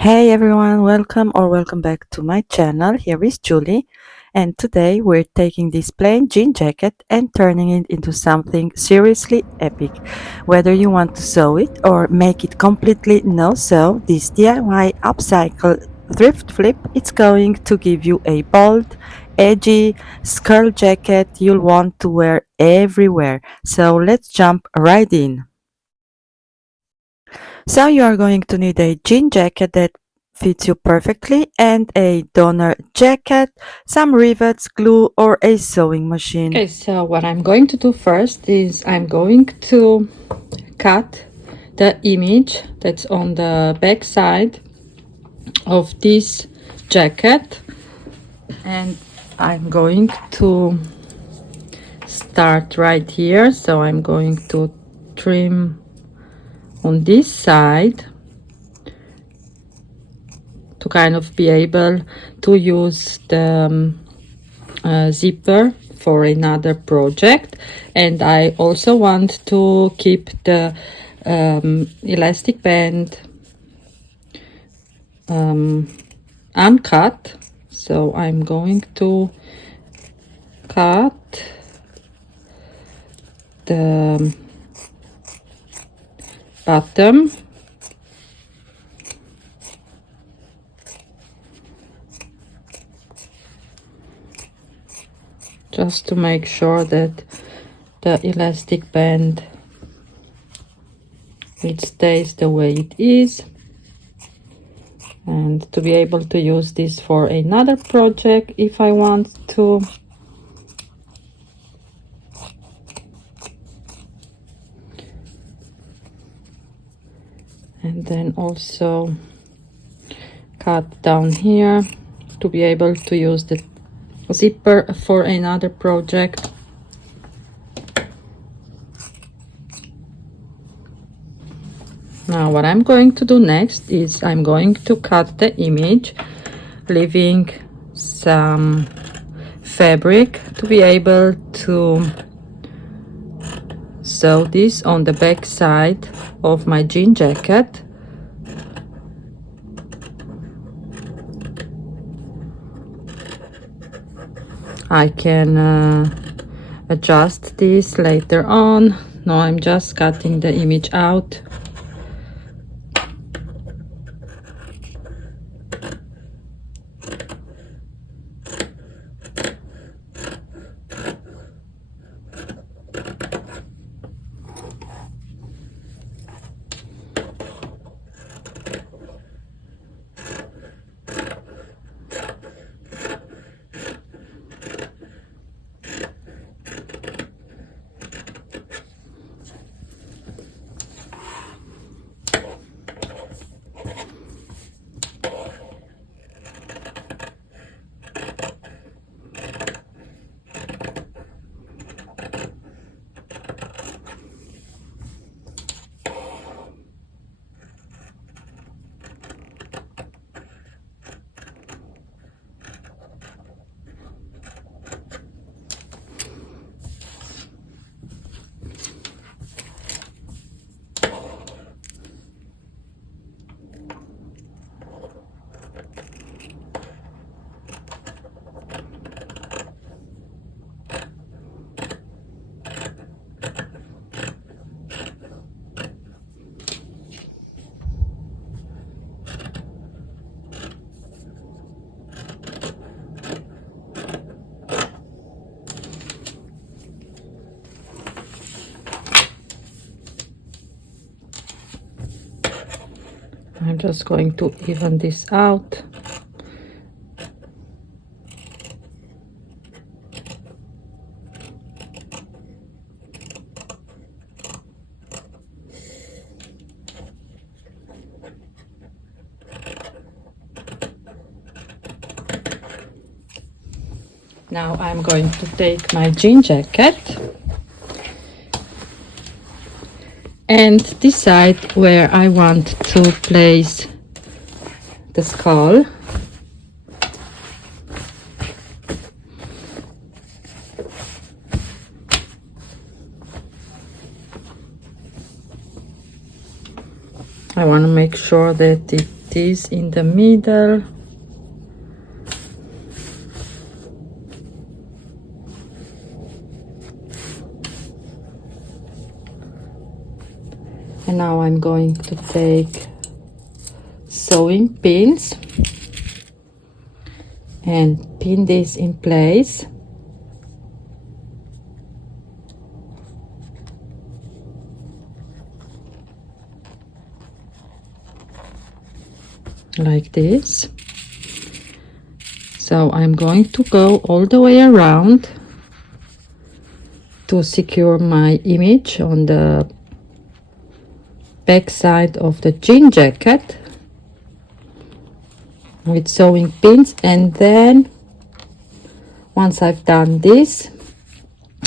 Hey everyone, welcome back to my channel. Here is Julie, and today we're taking this plain jean jacket and turning it into something seriously epic. Whether you want to sew it or make it completely no sew, this DIY upcycle thrift flip it's going to give you a bold, edgy skirt jacket you'll want to wear everywhere. So let's jump right in. So you are going to need a jean jacket that fits you perfectly and a donor jacket, some rivets, glue or a sewing machine. Okay, so what I'm going to do first is I'm going to cut the image that's on the back side of this jacket, and I'm going to start right here. So I'm going to trim on this side to kind of be able to use the zipper for another project. And I also want to keep the elastic band uncut, so I'm going to cut the bottom just to make sure that the elastic band it stays the way it is, and to be able to use this for another project if I want to. And then also cut down here to be able to use the zipper for another project. Now what I'm going to do next is I'm going to cut the image, leaving some fabric to be able to sew this on the back side of my jean jacket. I can adjust this later on. Now I'm just cutting the image out. I'm just going to even this out. Now I'm going to take my jean jacket and decide where I want to place the skull. I want to make sure that it this in the middle. And now I'm going to take sewing pins and pin this in place. Like this. So I'm going to go all the way around to secure my image on the back side of the jean jacket with sewing pins, and then once I've done this,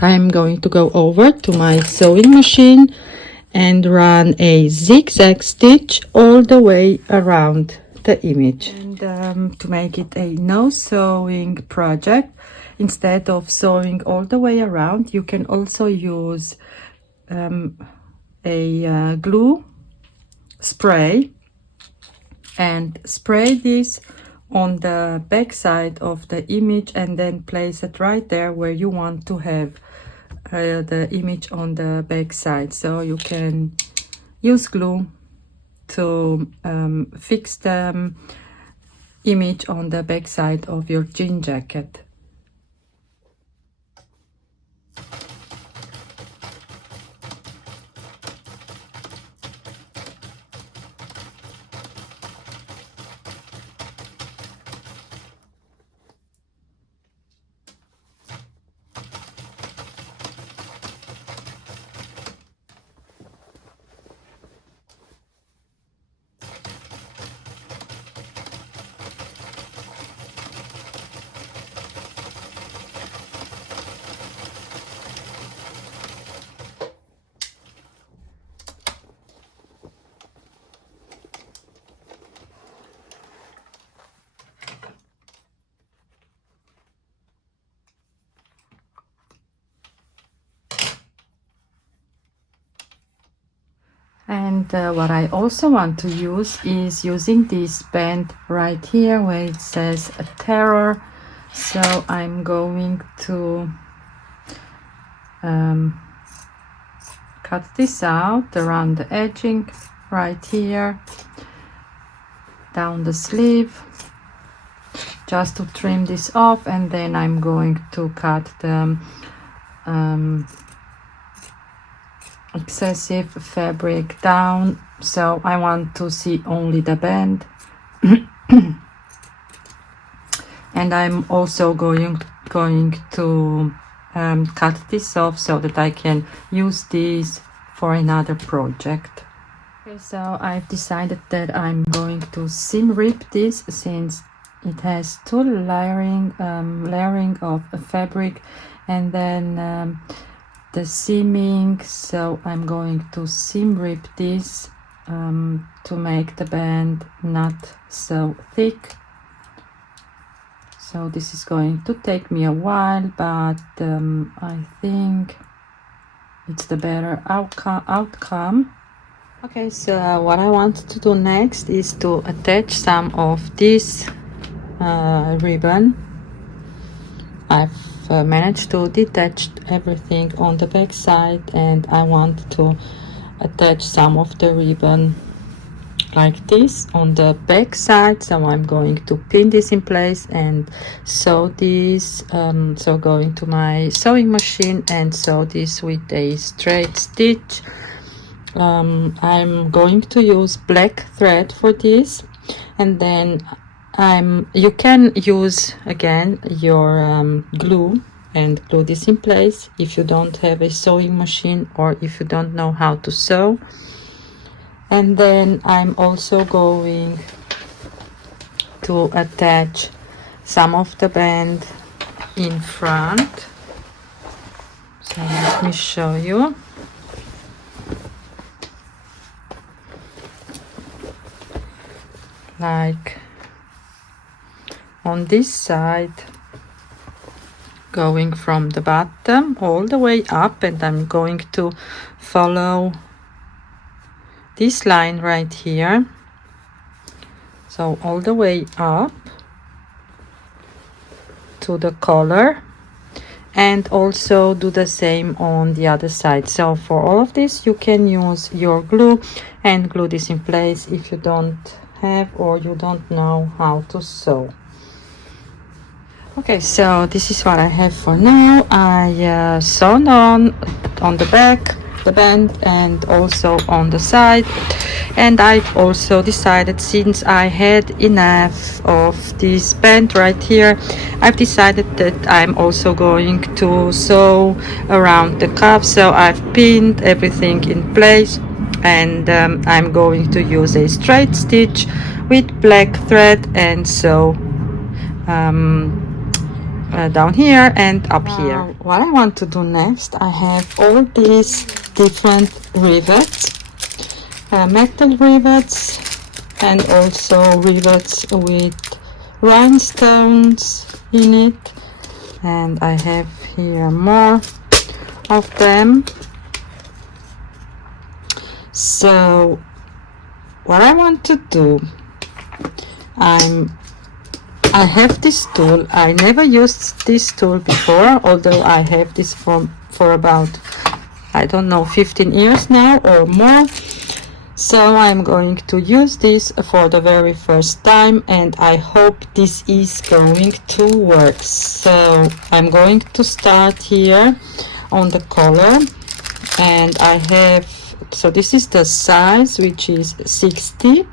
I'm going to go over to my sewing machine and run a zigzag stitch all the way around the image. And to make it a no sewing project, instead of sewing all the way around, you can also use a glue spray and spray this on the back side of the image, and then place it right there where you want to have the image on the back side. So you can use glue to fix the image on the back side of your jean jacket. And what I also want to use is using this band right here where it says a terror. So I'm going to cut this out around the edging right here, down the sleeve, just to trim this off, and then I'm going to cut the excessive fabric down, so I want to see only the band. And I'm also going to cut this off so that I can use this for another project. Okay, so I've decided that I'm going to seam rip this, since it has two layering of fabric and then the seaming. So I'm going to seam rip this to make the band not so thick. So this is going to take me a while, but I think it's the better outcome. Okay, so what I want to do next is to attach some of this ribbon. I've managed to detach everything on the back side, and I want to attach some of the ribbon like this on the back side. So I'm going to pin this in place and sew this, so going to my sewing machine and sew this with a straight stitch. I'm going to use black thread for this, and then you can use again your glue and glue this in place if you don't have a sewing machine or if you don't know how to sew. And then I'm also going to attach some of the band in front. So let me show you. Like on this side, going from the bottom all the way up, and I'm going to follow this line right here So all the way up to the collar, and also do the same on the other side. So for all of this you can use your glue and glue this in place if you don't have or you don't know how to sew. Okay, so this is what I have for now. I sewn on the back, the band, and also on the side. And I've also decided, since I had enough of this band right here, I've decided that I'm also going to sew around the cuff. So I've pinned everything in place, and I'm going to use a straight stitch with black thread and sew down here and up here. What I want to do next, I have all these different rivets, metal rivets, and also rivets with rhinestones in it, and I have here more of them. So what I want to do, I have this tool. I never used this tool before, although I have this for about, I don't know, 15 years now or more. So I'm going to use this for the very first time, and I hope this is going to work. So I'm going to start here on the collar, and I have, so this is the size, which is 60.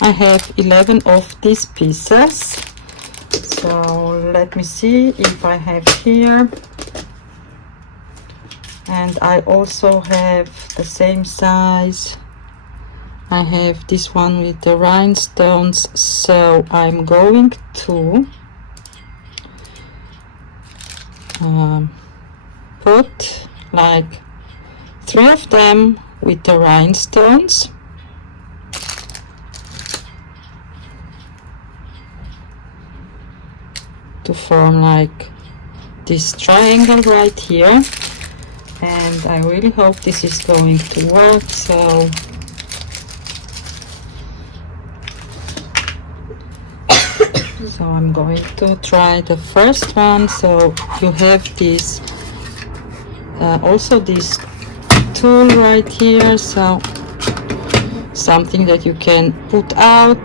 I have 11 of these pieces. So let me see if I have here, and I also have the same size. I have this one with the rhinestones, so I'm going to put like 3 of them with the rhinestones. To form like this triangle right here, and I really hope this is going to work. So I'm going to try the first one. So you have this also this tool right here, so something that you can put out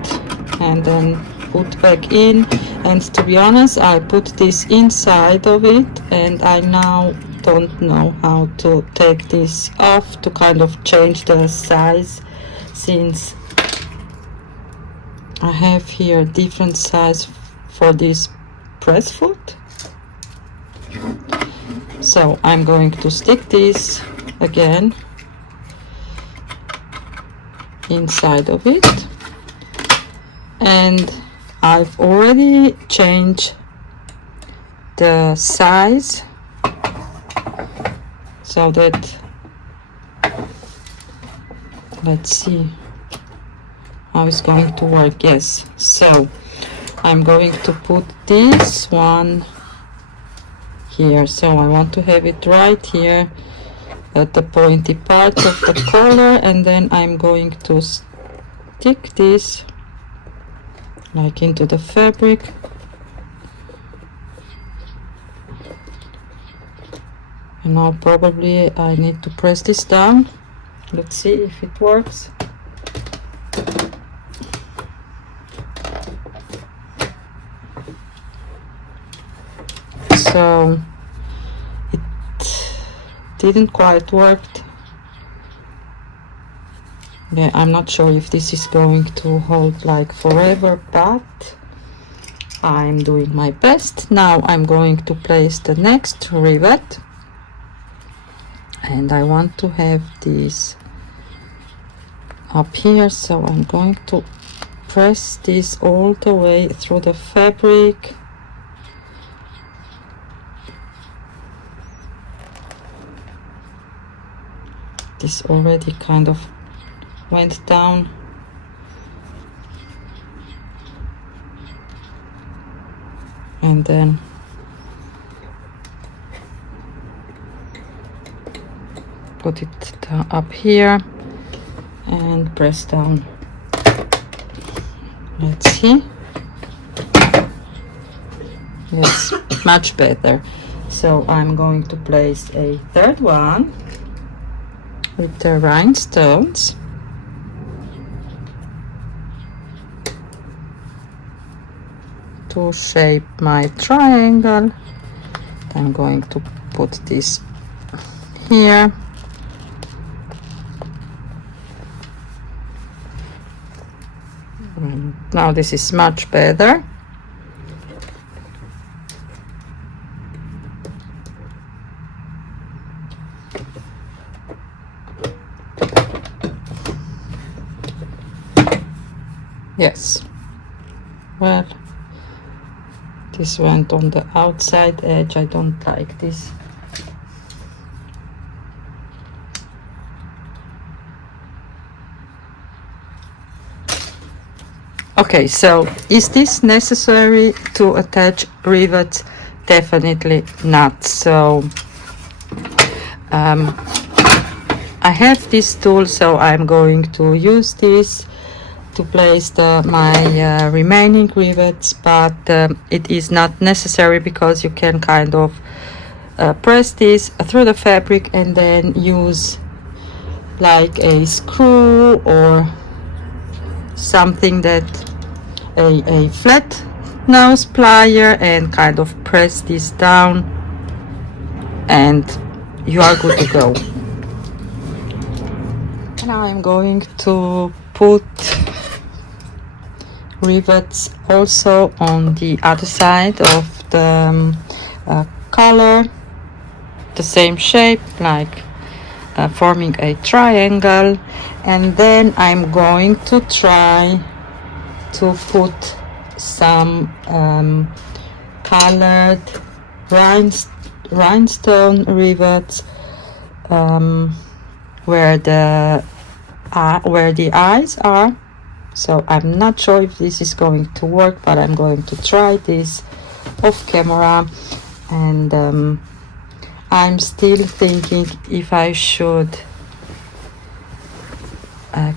and then put back in. And to be honest, I put this inside of it, and I now don't know how to take this off to kind of change the size, since I have here different size for this press foot. So I'm going to stick this again inside of it, and I've already changed the size so that, let's see how it's going to work. Yes, so I'm going to put this one here. So I want to have it right here at the pointy part of the collar, and then I'm going to stick this like into the fabric. And now probably I need to press this down. Let's see if it works. So it didn't quite work. Yeah, I'm not sure if this is going to hold like forever, but I'm doing my best. Now I'm going to place the next rivet, and I want to have this up here, so I'm going to press this all the way through the fabric. This already kind of went down. And then put it up here and press down. Let's see. Yes, much better. So I'm going to place a third one with the rhinestones. To shape my triangle, I'm going to put this here. And now this is much better. Yes. Well, this went on the outside edge. I don't like this. Okay, so is this necessary to attach rivets? Definitely not. So I have this tool, so I'm going to use this to place my remaining rivets, but it is not necessary because you can kind of press this through the fabric and then use like a screw or something that a flat nose plier and kind of press this down and you are good to go. Now I'm going to put rivets also on the other side of the collar, the same shape, like forming a triangle, and then I'm going to try to put some colored rhinestone rivets where the eyes are. So I'm not sure if this is going to work, but I'm going to try this off camera, and I'm still thinking if I should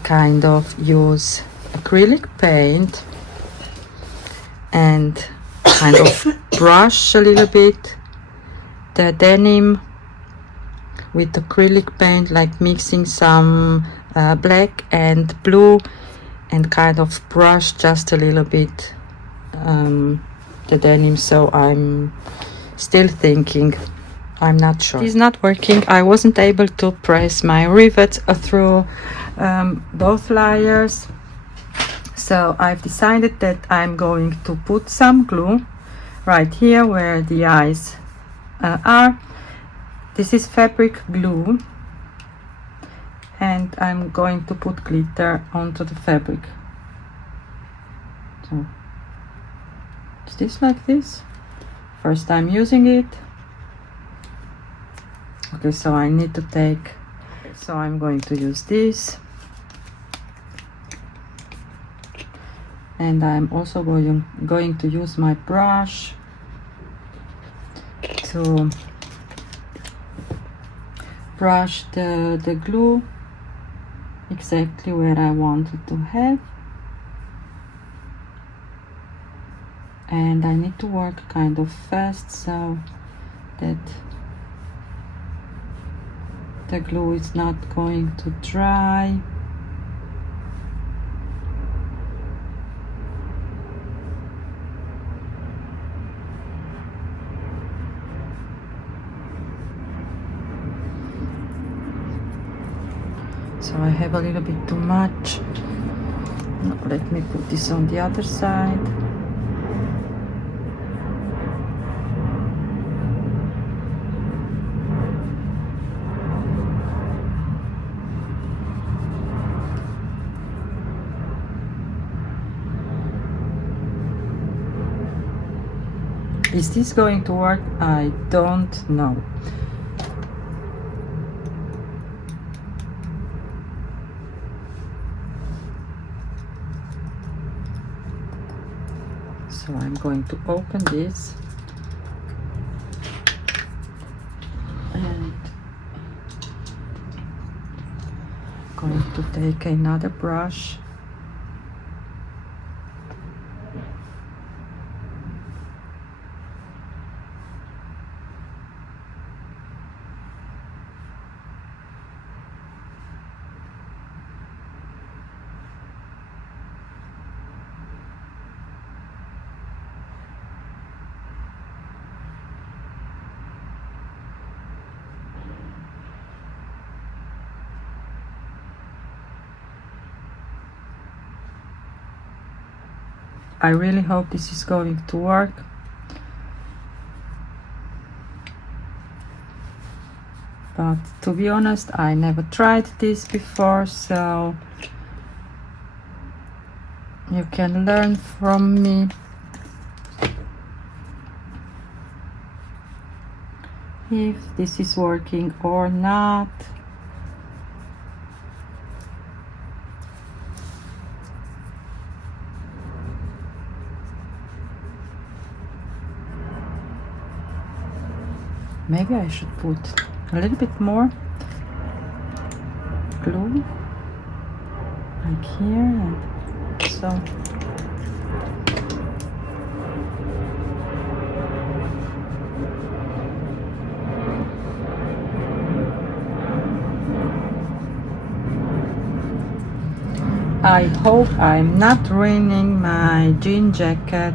kind of use acrylic paint and kind of brush a little bit the denim with acrylic paint, like mixing some black and blue, and kind of brush just a little bit the denim. So I'm still thinking, I'm not sure. It's not working. I wasn't able to press my rivets through both layers, so I've decided that I'm going to put some glue right here where the eyes are. This is fabric glue, and I'm going to put glitter onto the fabric. So is this like this? First time using it. Okay, so I need to take, so I'm going to use this, and I'm also going to use my brush to brush the glue exactly where I wanted to have. And I need to work kind of fast so that the glue is not going to dry. So I have a little bit too much. Now let me put this on the other side. Is this going to work? I don't know. So I'm going to open this and going to take another brush I really hope this is going to work. But to be honest, I never tried this before, so you can learn from me if this is working or not. Maybe I should put a little bit more glue, like here, and so. I hope I'm not ruining my jean jacket.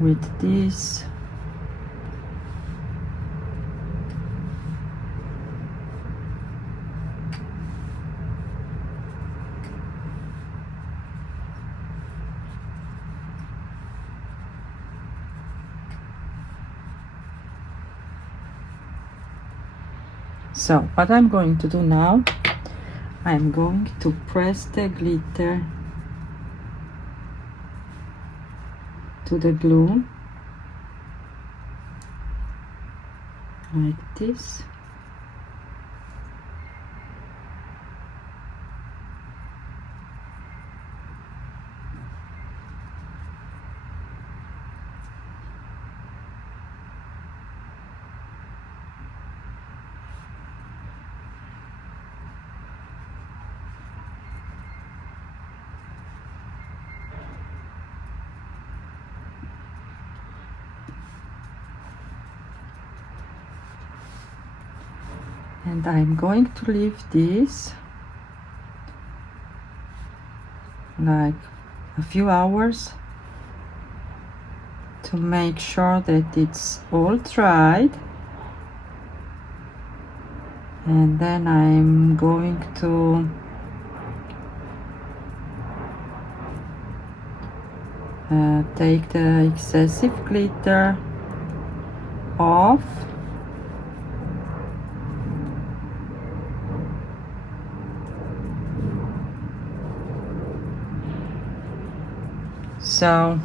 With this. So what I'm going to do now, I'm going to press the glitter to the glue like this. And I'm going to leave this like a few hours to make sure that it's all dried, and then I'm going to take the excessive glitter off. So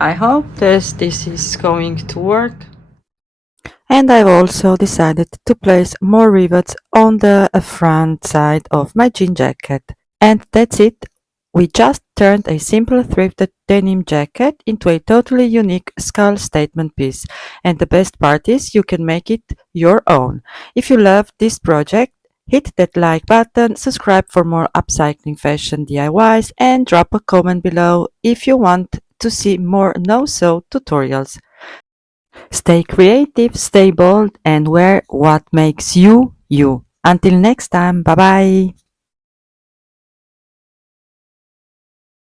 I hope this is going to work. And I've also decided to place more rivets on the front side of my jean jacket. And that's it. We just turned a simple thrifted denim jacket into a totally unique skull statement piece. And the best part is you can make it your own. If you love this project, hit that like button, subscribe for more upcycling fashion DIYs, and drop a comment below if you want to see more no-sew tutorials. Stay creative, stay bold, and wear what makes you you. Until next time, bye bye.